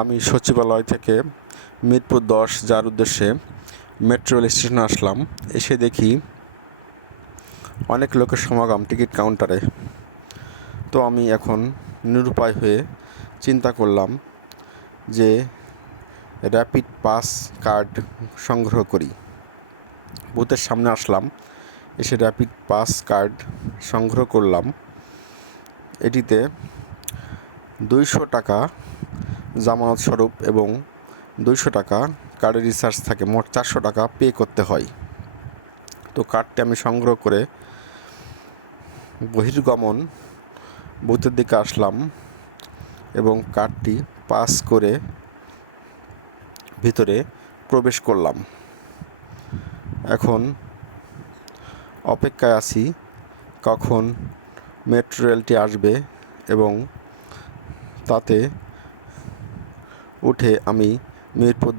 আমি সচিবালয় থেকে মিরপুর 10 যাওয়ার উদ্দেশ্যে মেট্রো রেল স্টেশনে আসলাম। এসে দেখি অনেক লোকের সমাগম টিকিট কাউন্টারে। তো আমি এখন নিরুপায় হয়ে চিন্তা করলাম যে র্যাপিড পাস কার্ড সংগ্রহ করি। বুথের সামনে আসলাম, এসে র্যাপিড পাস কার্ড সংগ্রহ করলাম। এটিতে 200 টাকা জামানত স্বরূপ এবং 200 টাকা কার্ডের রিচার্জ থাকে, মোট 400 টাকা পে করতে হয়। তো কার্ডটি আমি সংগ্রহ করে বহির্গমন বুথের দিকে আসলাম এবং কার্ডটি পাস করে ভিতরে প্রবেশ করলাম। এখন অপেক্ষায় আছি কখন মেট্রো রেলটি আসবে এবং তাতে উঠে আমি মিরপুর